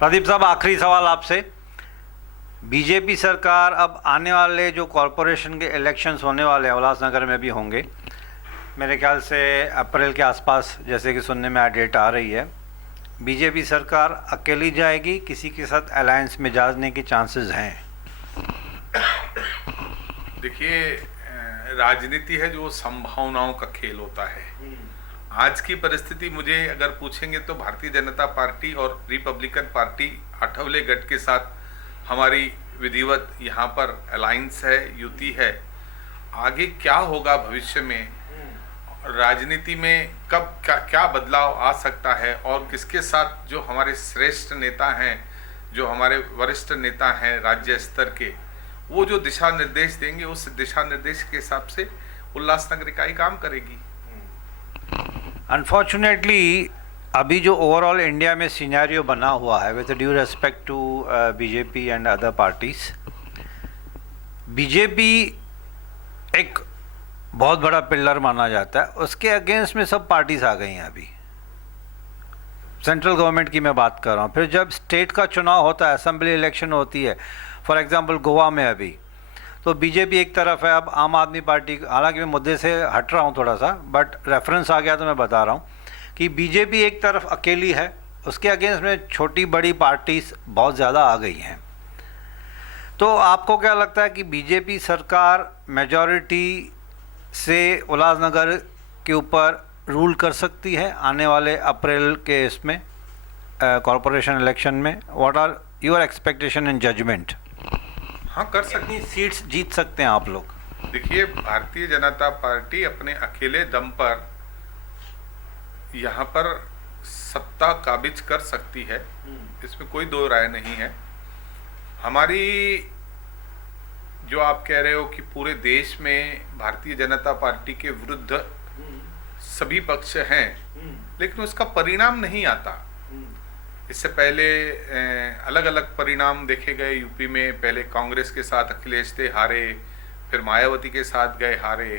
प्रदीप साहब, आखिरी सवाल आपसे। बीजेपी सरकार अब आने वाले जो कॉरपोरेशन के इलेक्शंस होने वाले हैं, उल्लासनगर में भी होंगे मेरे ख्याल से अप्रैल के आसपास, जैसे कि सुनने में डेट आ रही है, बीजेपी सरकार अकेली जाएगी, किसी के साथ अलायंस में जाने के चांसेस हैं? देखिए, राजनीति है जो संभावनाओं का खेल होता है। आज की परिस्थिति मुझे अगर पूछेंगे तो भारतीय जनता पार्टी और रिपब्लिकन पार्टी आठवले गठ के साथ हमारी विधिवत यहाँ पर अलायंस है, युति है। आगे क्या होगा भविष्य में, राजनीति में कब क्या बदलाव आ सकता है और किसके साथ जो हमारे श्रेष्ठ नेता हैं, जो हमारे वरिष्ठ नेता हैं राज्य स्तर के, वो जो दिशा निर्देश देंगे उस दिशा निर्देश के हिसाब से उल्लासनगर इकाई काम करेगी। अनफॉर्चुनेटली अभी जो ओवरऑल इंडिया में सिनेरियो बना हुआ है, with due respect to BJP and other parties, BJP एक बहुत बड़ा पिलर माना जाता है, उसके अगेंस्ट में सब पार्टीज आ गई हैं। अभी सेंट्रल गवर्नमेंट की मैं बात कर रहा हूँ। फिर जब स्टेट का चुनाव होता है, असेंबली इलेक्शन होती है, फॉर एग्जांपल गोवा में अभी, तो बीजेपी एक तरफ है, अब आम आदमी पार्टी, हालांकि मैं मुद्दे से हट रहा हूँ थोड़ा सा, बट रेफरेंस आ गया तो मैं बता रहा हूँ कि बीजेपी एक तरफ अकेली है, उसके अगेंस्ट में छोटी बड़ी पार्टीज बहुत ज़्यादा आ गई हैं। तो आपको क्या लगता है कि बीजेपी सरकार मेजॉरिटी से उल्लासनगर के ऊपर रूल कर सकती है आने वाले अप्रैल के इसमें कॉरपोरेशन इलेक्शन में? What are your expectation and judgement? हाँ, कर सकती। कितनी सीट्स जीत सकते हैं आप लोग? देखिए, भारतीय जनता पार्टी अपने अकेले दम पर यहाँ पर सत्ता काबिज कर सकती है, इसमें कोई दो राय नहीं है। हमारी जो आप कह रहे हो कि पूरे देश में भारतीय जनता पार्टी के विरुद्ध सभी पक्ष हैं, लेकिन उसका परिणाम नहीं आता। इससे पहले अलग अलग परिणाम देखे गए। यूपी में पहले कांग्रेस के साथ अखिलेश थे, हारे, फिर मायावती के साथ गए, हारे।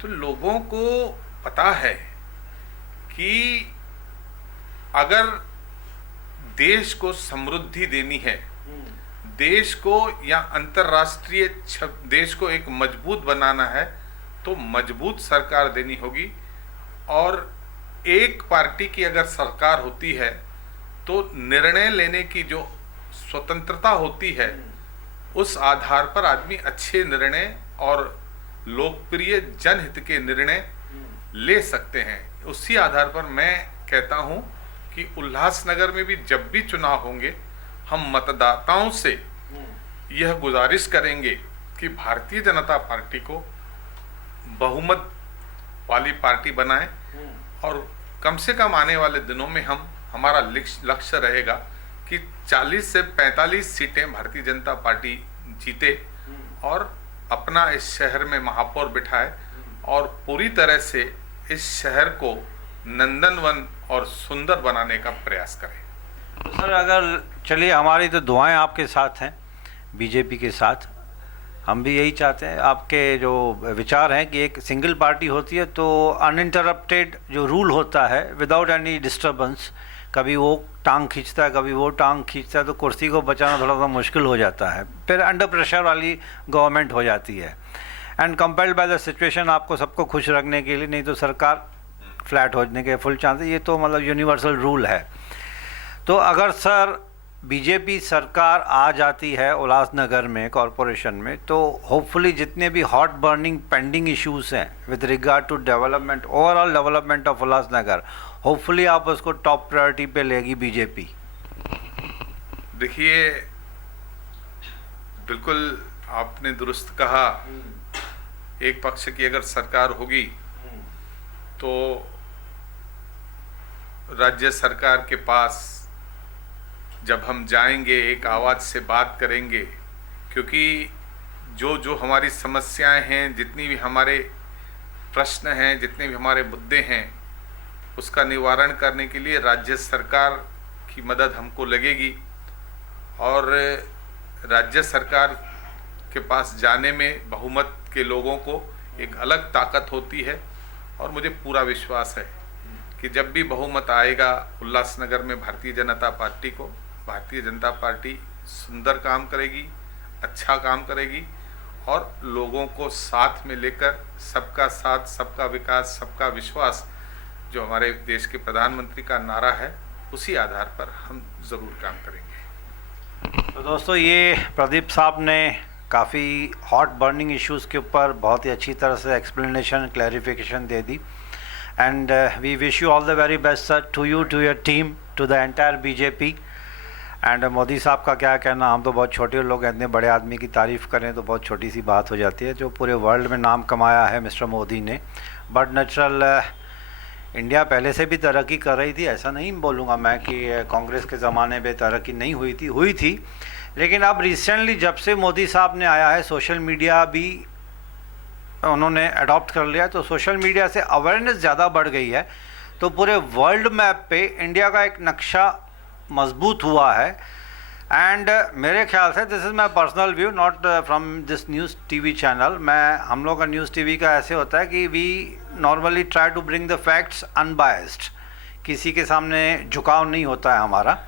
तो लोगों को पता है कि अगर देश को समृद्धि देनी है, देश को या अंतर्राष्ट्रीय देश को एक मजबूत बनाना है, तो मजबूत सरकार देनी होगी। और एक पार्टी की अगर सरकार होती है तो निर्णय लेने की जो स्वतंत्रता होती है, उस आधार पर आदमी अच्छे निर्णय और लोकप्रिय जनहित के निर्णय ले सकते हैं। उसी आधार पर मैं कहता हूं कि उल्लासनगर में भी जब भी चुनाव होंगे, हम मतदाताओं से यह गुजारिश करेंगे कि भारतीय जनता पार्टी को बहुमत वाली पार्टी बनाएं और कम से कम आने वाले दिनों में हमारा लक्ष्य रहेगा कि 40 से 45 सीटें भारतीय जनता पार्टी जीते और अपना इस शहर में महापौर बिठाए और पूरी तरह से इस शहर को नंदनवन और सुंदर बनाने का प्रयास करें। तो सर, अगर चलिए, हमारी तो दुआएं आपके साथ हैं, बीजेपी के साथ। हम भी यही चाहते हैं। आपके जो विचार हैं कि एक सिंगल पार्टी होती है तो अनइंटरप्टेड जो रूल होता है, विदाउट एनी डिस्टर्बेंस, कभी वो टांग खींचता है, कभी वो टांग खींचता है, तो कुर्सी को बचाना थोड़ा सा मुश्किल हो जाता है। फिर अंडर प्रेशर वाली गवर्नमेंट हो जाती है, and compelled by the situation आपको सबको खुश रखने के लिए, नहीं तो सरकार फ्लैट होने के फुल चांस। ये तो मतलब यूनिवर्सल रूल है। तो अगर सर बीजेपी सरकार आ जाती है उल्लासनगर में कॉरपोरेशन में, तो होपफुली जितने भी हॉट बर्निंग पेंडिंग इश्यूज हैं with regard to development, overall development of Ulhasnagar, hopefully आप उसको टॉप प्रायोरिटी पे लेगी बीजेपी। देखिए, बिल्कुल आपने दुरुस्त कहा। एक पक्ष की अगर सरकार होगी तो राज्य सरकार के पास जब हम जाएंगे एक आवाज़ से बात करेंगे, क्योंकि जो जो हमारी समस्याएं हैं, जितनी भी हमारे प्रश्न हैं, जितने भी हमारे मुद्दे हैं, उसका निवारण करने के लिए राज्य सरकार की मदद हमको लगेगी। और राज्य सरकार के पास जाने में बहुमत के लोगों को एक अलग ताकत होती है। और मुझे पूरा विश्वास है कि जब भी बहुमत आएगा उल्लासनगर में भारतीय जनता पार्टी को, भारतीय जनता पार्टी सुंदर काम करेगी, अच्छा काम करेगी और लोगों को साथ में लेकर सबका साथ, सबका विकास, सबका विश्वास जो हमारे देश के प्रधानमंत्री का नारा है, उसी आधार पर हम ज़रूर काम करेंगे। तो दोस्तों, ये प्रदीप साहब ने काफ़ी हॉट बर्निंग इश्यूज़ के ऊपर बहुत ही अच्छी तरह से एक्सप्लेनेशन, क्लैरिफिकेशन दे दी। And we wish you all the very best sir, to you, to your team, to the entire BJP. And Modi साहब का क्या कहना, हम तो बहुत छोटे लोग हैं, इतने बड़े आदमी की तारीफ़ करें तो बहुत छोटी सी बात हो जाती है। जो पूरे वर्ल्ड में नाम कमाया है मिस्टर मोदी ने, बट नेचुरल इंडिया पहले से भी तरक्की कर रही थी, ऐसा नहीं बोलूँगा मैं कि कांग्रेस के ज़माने में तरक्की नहीं हुई थी। लेकिन अब रिसेंटली जब से मोदी साहब ने आया है, सोशल मीडिया भी उन्होंने अडॉप्ट कर लिया, तो सोशल मीडिया से अवेयरनेस ज़्यादा बढ़ गई है। तो पूरे वर्ल्ड मैप पे इंडिया का एक नक्शा मजबूत हुआ है। एंड मेरे ख्याल से, this is my personal view, not from this news TV channel. हम लोग का न्यूज़ टीवी का ऐसे होता है कि we normally try to bring the facts unbiased, किसी के सामने झुकाव नहीं होता है हमारा।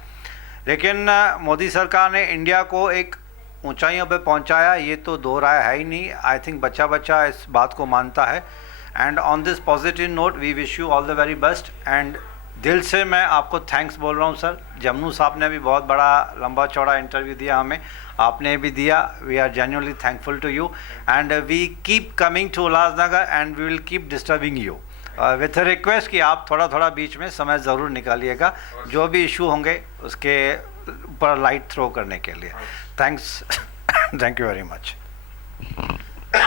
लेकिन मोदी सरकार ने इंडिया को एक ऊंचाइयों पे पहुंचाया, ये तो दो राय है ही नहीं। आई थिंक बच्चा बच्चा इस बात को मानता है। And on this positive note we wish you all the very best. And दिल से मैं आपको थैंक्स बोल रहा हूँ सर। जमनू साहब ने भी बहुत बड़ा लंबा चौड़ा इंटरव्यू दिया हमें, आपने भी दिया। We are genuinely thankful to you and we keep coming to Ulhasnagar and we will keep disturbing you with request कि आप थोड़ा थोड़ा बीच में समय ज़रूर निकालिएगा, जो भी इशू होंगे उसके ऊपर लाइट थ्रो करने के लिए। Thanks, thank you very much.